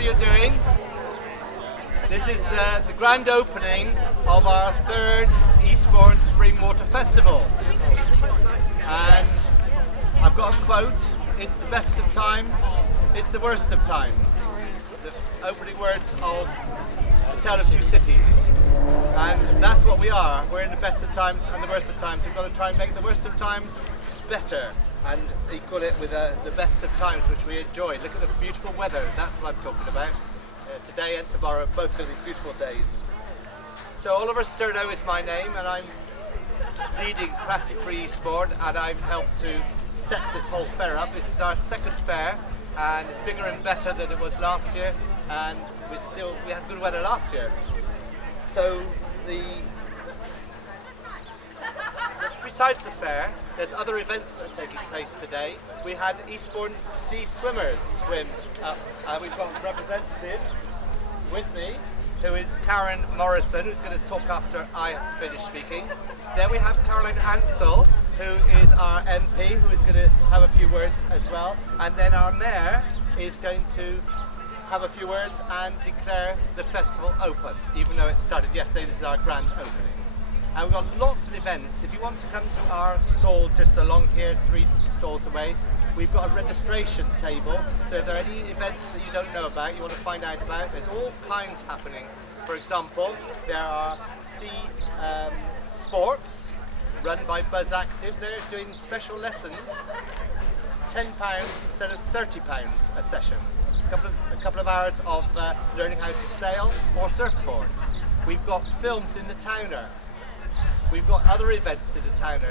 whatever you're doing. This is the grand opening of our third Eastbourne Spring Water Festival. And I've got a quote, it's the best of times, it's the worst of times. The opening words of A Tale of Two Cities. And that's what we are. We're in the best of times and the worst of times. We've got to try and make the worst of times better and equal it with the best of times, which we enjoy. Look at the beautiful weather, that's what I'm talking about. Today and tomorrow, both going to be beautiful days. So Oliver Sterno is my name, and I'm leading Plastic Free Eastbourne, and I've helped to set this whole fair up. This is our second fair, and it's bigger and better than it was last year, and we had good weather last year. So besides the fair, there's other events that are taking place today. We had Eastbourne Sea Swimmers swim up. We've got a representative with me, who is Caroline Morrison, who's going to talk after I finish speaking. Then we have Caroline Ansell, who is our MP, who is going to have a few words as well. And then our mayor is going to have a few words and declare the festival open, even though it started yesterday. This is our grand opening. And we've got lots of events. If you want to come to our stall just along here, 3 stalls away, we've got a registration table. So if there are any events that you don't know about, you want to find out about, there's all kinds happening. For example, there are sea sports run by Buzz Active. They're doing special lessons, £10 instead of £30 a session. A couple of hours of learning how to sail or surfboard. We've got films in the Towner. We've got other events in the Towner,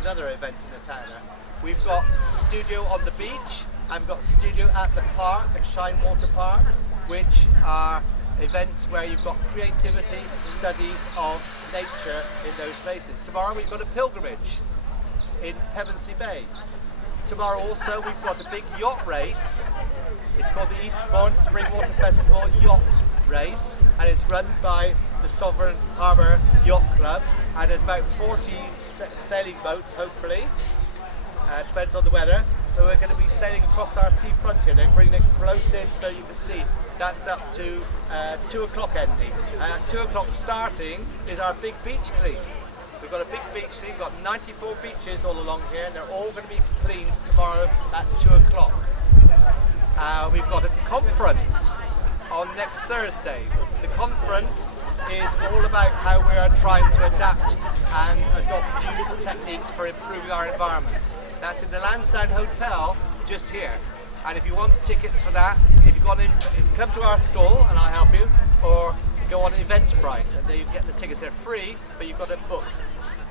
another event in the Towner. We've got studio on the beach, and we've got studio at the park, at Shine Water Park, which are events where you've got creativity, studies of nature in those places. Tomorrow we've got a pilgrimage in Pevensey Bay. Tomorrow also we've got a big yacht race. It's called the Eastbourne Spring Water Festival Yacht Race, and it's run by the Sovereign Harbour Yacht Club, and there's about 40 sailing boats, hopefully, depends on the weather, who are going to be sailing across our sea frontier. They're bringing it close in so you can see. That's up to 2 o'clock ending. And at 2 o'clock starting is our big beach clean. We've got a big beach clean, we've got 94 beaches all along here, and they're all going to be cleaned tomorrow at 2 o'clock. We've got a conference on next Thursday. The conference is all about how we are trying to adapt and adopt new techniques for improving our environment. That's in the Lansdowne Hotel just here. And if you want tickets for that, if you come to our stall and I'll help you, or go on Eventbrite and you get the tickets. They're free, but you've got to book.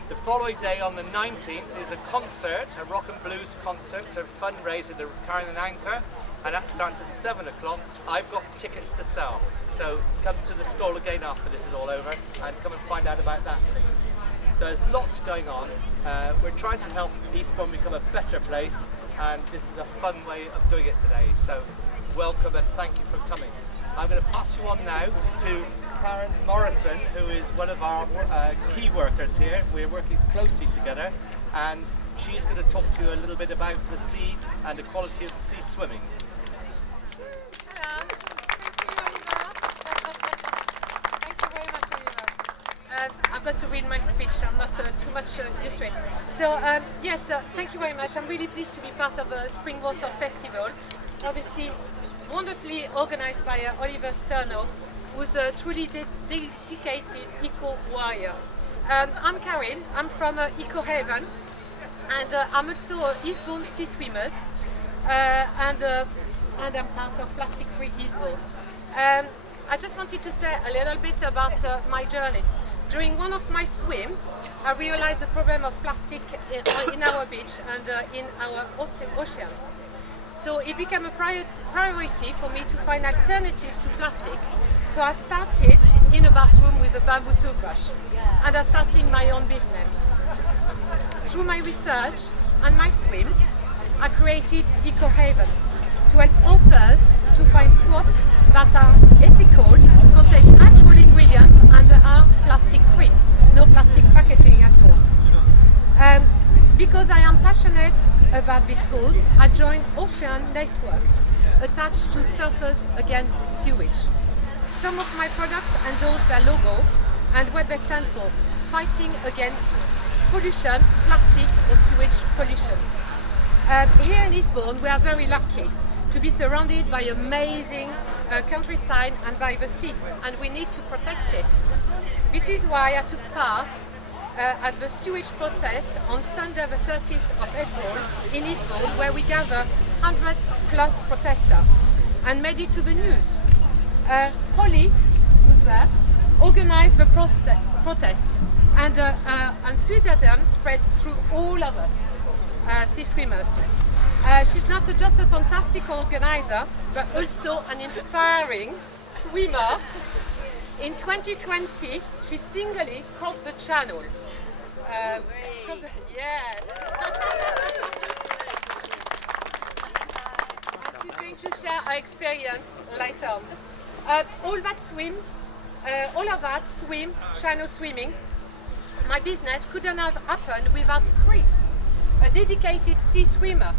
The following day on the 19th is a concert, a rock and blues concert to fundraise at the Carolyn Anchor, and that starts at 7 o'clock. I've got tickets to sell, so come to the stall again after this is all over and come and find out about that, please. So there's lots going on. We're trying to help Eastbourne become a better place, and this is a fun way of doing it today. So welcome and thank you for coming. I'm going to pass you on now to Caroline Morrison, who is one of our key workers here. We're working closely together, and she's going to talk to you a little bit about the sea and the quality of the sea swimming. Hello. Thank you very much, Oliver. I've got to read my speech, so I'm not too much used to it. So yes, thank you very much. I'm really pleased to be part of the Spring Water Festival. Obviously, wonderfully organized by Oliver Sterno, who's a truly dedicated eco-warrior. I'm Caroline, I'm from Eco Haven, and I'm also Eastbourne Sea Swimmers, and I'm part of Plastic Free Eastbourne. I just wanted to say a little bit about my journey. During one of my swims, I realized the problem of plastic in our beach and in our oceans. So it became a priority for me to find alternatives to plastic. So I started in a bathroom with a bamboo toothbrush, and I started my own business. Through my research and my swims, I created Eco Haven to help others to find soaps that are ethical, contain natural ingredients, and are plastic free. No plastic packaging at all. Because I am passionate about this cause, I joined Ocean Network, attached to surfers against sewage. Some of my products endorse their logo and what they stand for, fighting against pollution, plastic or sewage pollution. Here in Eastbourne, we are very lucky to be surrounded by amazing countryside and by the sea, and we need to protect it. This is why I took part at the sewage protest on Sunday the 30th of April in Eastbourne, where we gathered 100 plus protesters and made it to the news. Holly, who's there, organised the protest, and enthusiasm spread through all of us, sea swimmers. She's not just a fantastic organizer, but also an inspiring swimmer. In 2020, she singly crossed the channel. Yes. And she's going to share her experience later. All of that swim, channel swimming, my business couldn't have happened without Chris, a dedicated sea swimmer.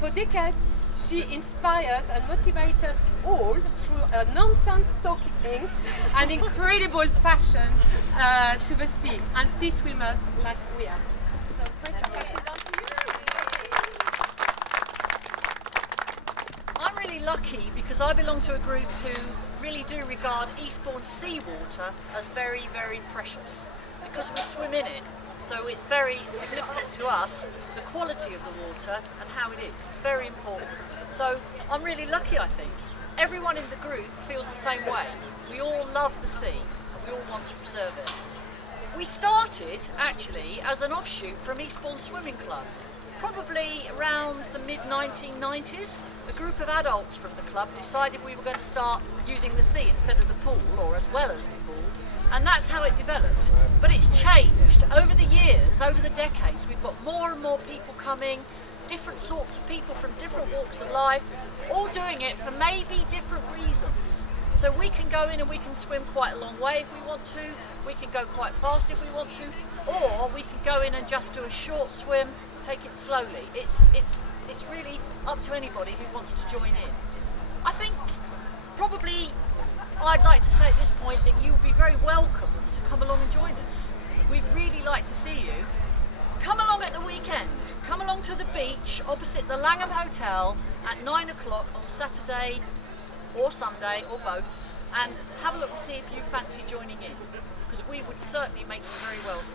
For decades, she inspires and motivates us all through a nonsense talking and incredible passion to the sea and sea swimmers like we are. So, Chris, I pass it on to you. I'm really lucky because I belong to a group who really do regard Eastbourne seawater as very, very precious because we swim in it. So it's very significant to us, the quality of the water and how it is. It's very important. So I'm really lucky, I think. Everyone in the group feels the same way. We all love the sea and we all want to preserve it. We started actually as an offshoot from Eastbourne Swimming Club. Probably around the mid-1990s, a group of adults from the club decided we were going to start using the sea instead of the pool, or as well as the pool, and that's how it developed. But it's changed over the years, over the decades. We've got more and more people coming, different sorts of people from different walks of life, all doing it for maybe different reasons. So we can go in and we can swim quite a long way if we want to, we can go quite fast if we want to, or we can go in and just do a short swim, take it slowly. It's really up to anybody who wants to join in. I think probably I'd like to say at this point that you will be very welcome to come along and join us. We'd really like to see you. Come along at the weekend. Come along to the beach opposite the Langham Hotel at 9 o'clock on Saturday or Sunday or both, and have a look and see if you fancy joining in, because we would certainly make you very welcome.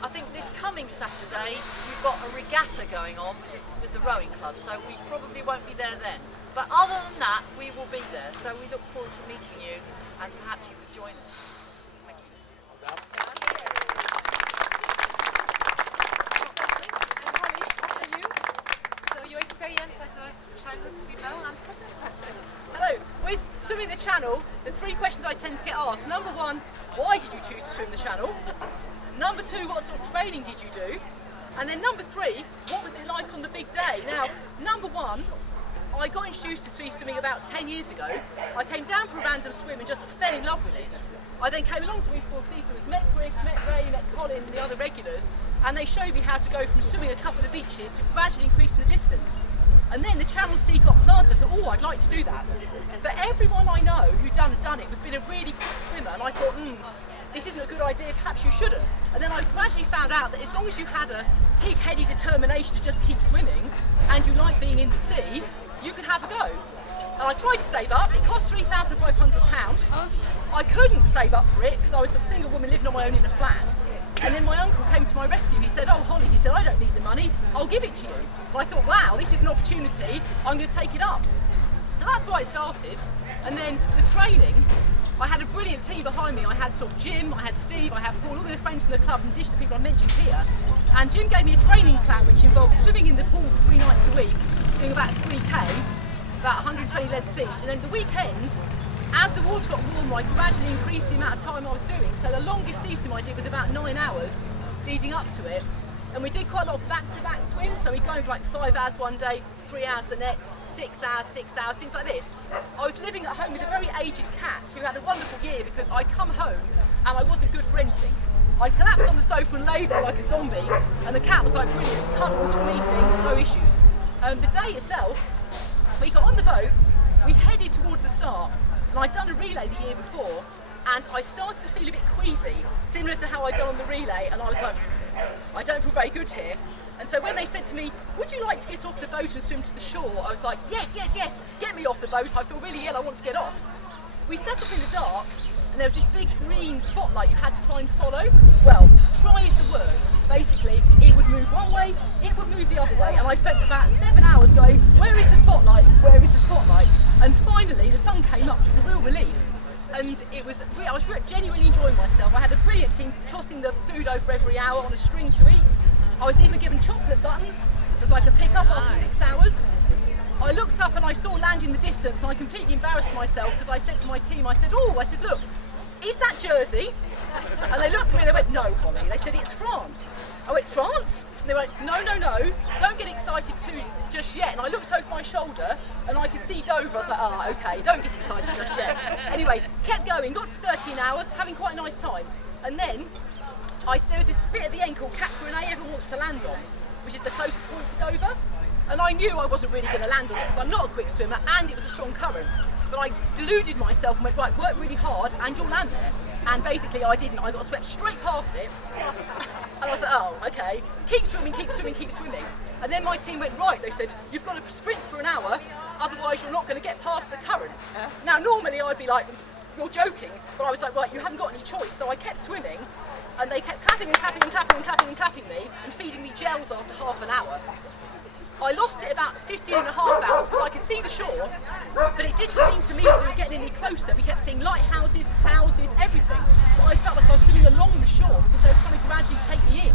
I think this coming Saturday we've got a regatta going on with the rowing club, so we probably won't be there then. But other than that, we will be there, so we look forward to meeting you and perhaps you could join us. Thank you. And Holly, after you. So your experience as a channel swimmer and protester. Hello. With swimming the channel, the three questions I tend to get asked. Number one, why did you choose to swim the channel? Number two, what sort of training did you do? And then number three, what was it like on the big day? Now, number one, I got introduced to sea swimming about 10 years ago. I came down for a random swim and just fell in love with it. I then came along to Eastbourne Sea Swimmers, met Chris, met Ray, met Colin and the other regulars, and they showed me how to go from swimming a couple of beaches to gradually increasing the distance. And then the Channel Sea got planted. I thought, oh, I'd like to do that. But everyone I know who'd done it was been a really quick swimmer, and I thought, this isn't a good idea, perhaps you shouldn't. And then I gradually found out that as long as you had a pig-headed determination to just keep swimming, and you like being in the sea, you could have a go. And I tried to save up. It cost £3,500. I couldn't save up for it because I was a single woman living on my own in a flat. And then my uncle came to my rescue. He said, oh, Holly, he said, I don't need the money, I'll give it to you. But I thought, wow, this is an opportunity, I'm going to take it up. So that's why it started. And then the training, I had a brilliant team behind me. I had sort of Jim, I had Steve, I had Paul, all the friends from the club, in addition to the people I mentioned here. And Jim gave me a training plan which involved swimming in the pool for 3 nights a week, doing about 3K, about 120 lengths each. And then the weekends, as the water got warmer, I gradually increased the amount of time I was doing. So the longest sea swim I did was about 9 hours leading up to it. And we did quite a lot of back-to-back swims. So we'd go for like 5 hours one day, 3 hours the next, 6 hours, things like this. I was living at home with a very aged cat who had a wonderful year because I'd come home and I wasn't good for anything. I collapsed on the sofa and lay there like a zombie, and the cat was like brilliant, cuddled, anything, no issues. The day itself, we got on the boat, we headed towards the start, and I'd done a relay the year before, and I started to feel a bit queasy, similar to how I'd done on the relay, and I was like, I don't feel very good here. And so when they said to me, would you like to get off the boat and swim to the shore? I was like, yes, yes, yes, get me off the boat, I feel really ill, I want to get off. We set off in the dark, and there was this big green spotlight you had to try and follow. Well, try is the word. Basically, it would move one way, it would move the other way, and I spent about 7 hours going, where is the spotlight, where is the spotlight? And finally, the sun came up, which was a real relief. And I was genuinely enjoying myself. I had a brilliant team tossing the food over every hour on a string to eat. I was even given chocolate buttons as like a pick-up after 6 hours. I looked up and I saw land in the distance, and I completely embarrassed myself because I said to my team, I said, look, is that Jersey? And they looked at me and they went, no, Holly. They said, it's France. I went, France? And they went, no, don't get excited too just yet. And I looked over my shoulder and I could see Dover. I was like, okay, don't get excited just yet. Anyway, kept going, got to 13 hours, having quite a nice time. And then there was this bit at the end called Cap Grenade everyone wants to land on, which is the closest point to Dover. And I knew I wasn't really going to land on it because I'm not a quick swimmer and it was a strong current. But I deluded myself and went, right, work really hard and you'll land there. And basically I didn't. I got swept straight past it. And I was like, oh, okay. Keep swimming, keep swimming, keep swimming. And then my team went, right, they said, you've got to sprint for an hour, otherwise you're not going to get past the current. Now, normally I'd be like, you're joking. But I was like, right, you haven't got any choice. So I kept swimming. And they kept clapping and clapping and clapping and clapping and clapping me and feeding me gels after half an hour. I lost it about 15 and a half hours because I could see the shore, but it didn't seem to me that we were getting any closer. We kept seeing lighthouses, houses, everything. But I felt like I was swimming along the shore because they were trying to gradually take me in.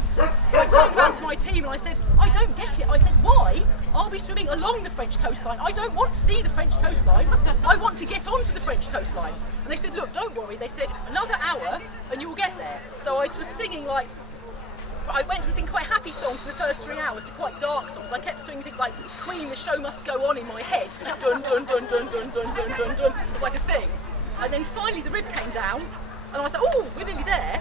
So I turned around to my team and I said, I don't get it. I said, why are we swimming along the French coastline? I don't want to see the French coastline. I want to get onto the French coastline. And they said, look, don't worry. They said, another hour and you will get there. So I was singing like, I went from singing quite happy songs in the first 3 hours to quite dark songs. I kept singing things like Queen, the show must go on in my head. Dun dun dun dun dun dun dun dun dun. It was like a thing. And then finally the rib came down and I was like, oh, we're nearly there.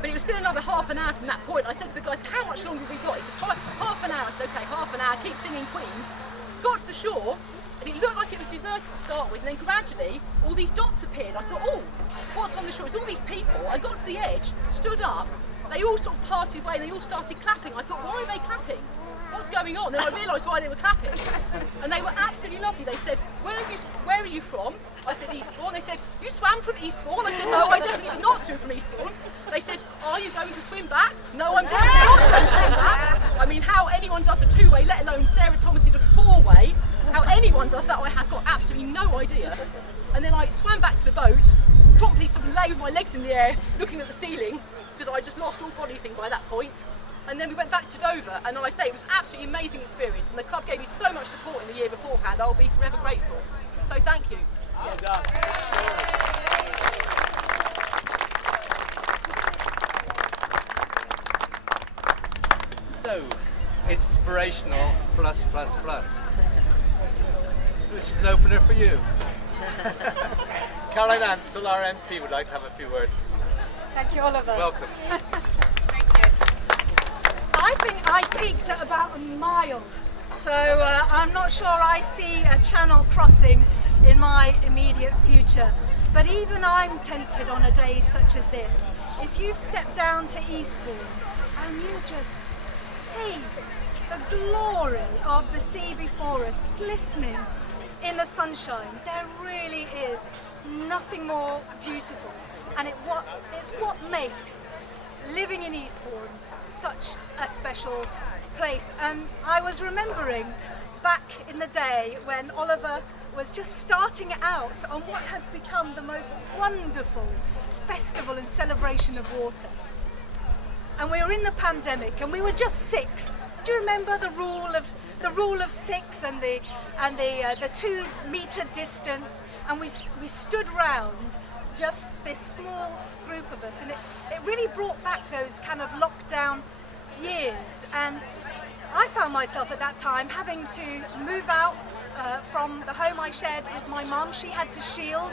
But it was still another half an hour from that point. I said to the guys, how much longer have we got? He said, half an hour. I said, okay, half an hour, keep singing Queen. Got to the shore and it looked like it was deserted to start with, and then gradually all these dots appeared. I thought, oh, what's on the shore? It's all these people. I got to the edge, stood up, they all sort of parted way and they all started clapping. I thought, why are they clapping? What's going on? Then I realised why they were clapping. And they were absolutely lovely. They said, where are you from? I said, Eastbourne. They said, you swam from Eastbourne? I said, no, I definitely did not swim from Eastbourne. They said, are you going to swim back? No, I'm definitely not going to swim back. I mean, how anyone does a two-way, let alone Sarah Thomas did a four-way, how anyone does that, I have got absolutely no idea. And then I swam back to the boat, promptly sort of lay with my legs in the air, looking at the ceiling, because I just lost all body thing by that point. And then we went back to Dover, and I say it was an absolutely amazing experience, and the club gave me so much support in the year beforehand. I'll be forever grateful. So thank you. Well done. So, inspirational plus plus plus, which is an opener for you. Caroline Ansell, our MP, would like to have a few words. Thank you, Oliver. Welcome. I think I peaked at about a mile, so I'm not sure I see a channel crossing in my immediate future. But even I'm tempted on a day such as this. If you step down to Eastbourne and you just see the glory of the sea before us glistening in the sunshine, there really is nothing more beautiful. And it's what makes living in Eastbourne such a special place. And I was remembering back in the day when Oliver was just starting out on what has become the most wonderful festival and celebration of water. And we were in the pandemic and we were just 6. Do you remember the rule of 6 and the 2 meter distance? And we stood round, just this small group of us, and it really brought back those kind of lockdown years. And I found myself at that time having to move out from the home I shared with my mum. She had to Shield,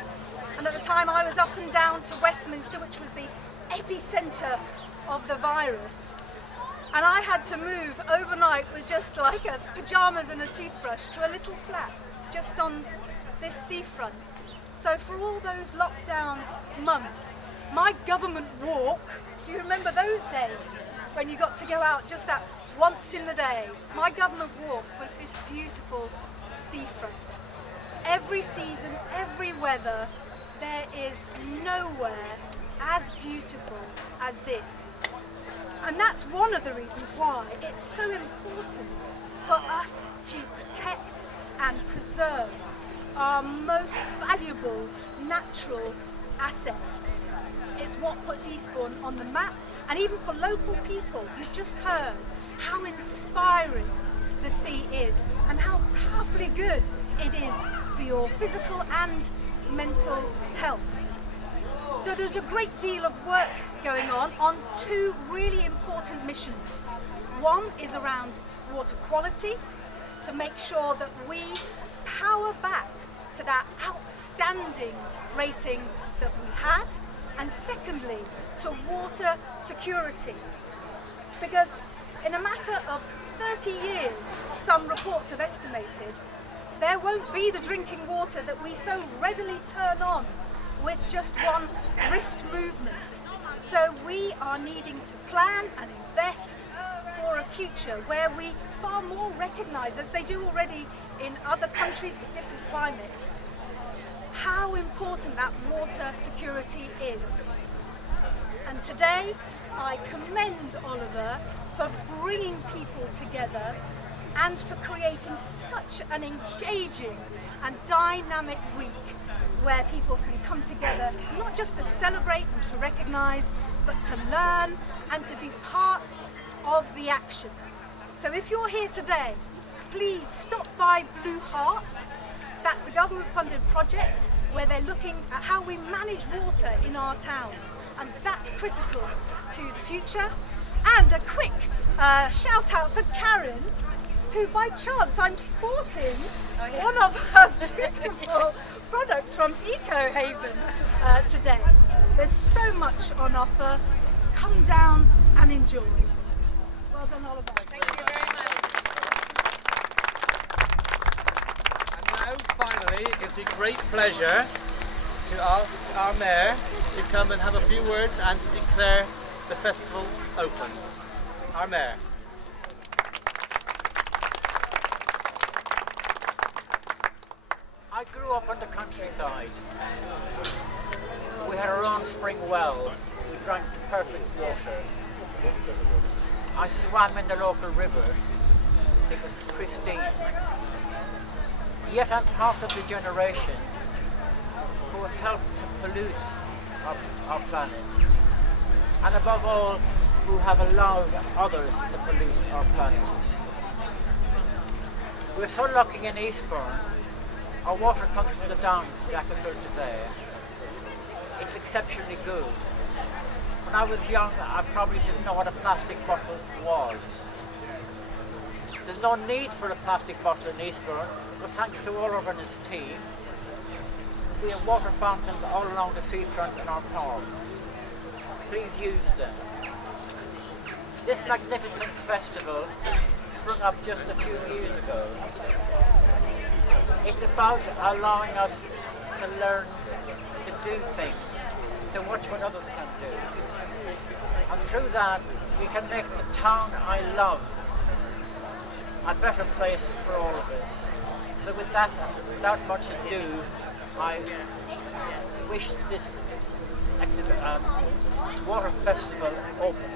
and at the time I was up and down to Westminster, which was the epicentre of the virus. And I had to move overnight with just like a pyjamas and a toothbrush to a little flat just on this seafront. So for all those lockdown months, my government walk, do you remember those days when you got to go out just that once in the day? My government walk was this beautiful seafront. Every season, every weather, there is nowhere as beautiful as this. And that's one of the reasons why it's so important for us to protect and preserve our most valuable natural asset. It's what puts Eastbourne on the map, and even for local people, you've just heard how inspiring the sea is and how powerfully good it is for your physical and mental health. So there's a great deal of work going on two really important missions. One is around water quality, to make sure that we power back to that outstanding rating that we had, and secondly, to water security. Because in a matter of 30 years, some reports have estimated, there won't be the drinking water that we so readily turn on with just one wrist movement. So we are needing to plan and invest for a future where we far more recognise, as they do already in other countries with different climates, how important that water security is. And today I commend Oliver for bringing people together and for creating such an engaging and dynamic week where people can come together not just to celebrate and to recognise, but to learn and to be part of the action. So if you're here today, please stop by Blue Heart. That's a government-funded project where they're looking at how we manage water in our town, and that's critical to the future. And a quick shout out for Karen, who by chance I'm sporting one of her beautiful products from Eco Haven today. There's so much on offer. Come down and enjoy. Well done, Oliver. Thank you very much. And now, finally, it gives me great pleasure to ask our Mayor to come and have a few words and to declare the festival open. Our Mayor. I grew up on the countryside. We had our own spring well. We drank perfect water. I swam in the local river. It was pristine. Yet I'm part of the generation who have helped to pollute our planet. And above all, who have allowed others to pollute our planet. We're so lucky in Eastbourne. Our water comes from the downs, the aquifer today. It's exceptionally good. When I was young, I probably didn't know what a plastic bottle was. There's no need for a plastic bottle in Eastbourne, because thanks to Oliver and his team, we have water fountains all along the seafront in our parks. Please use them. This magnificent festival sprung up just a few years ago. It's about allowing us to learn to do things, to watch what others can do. And through that, we can make the town I love a better place for all of us. So with that, without much ado, I wish this water festival open.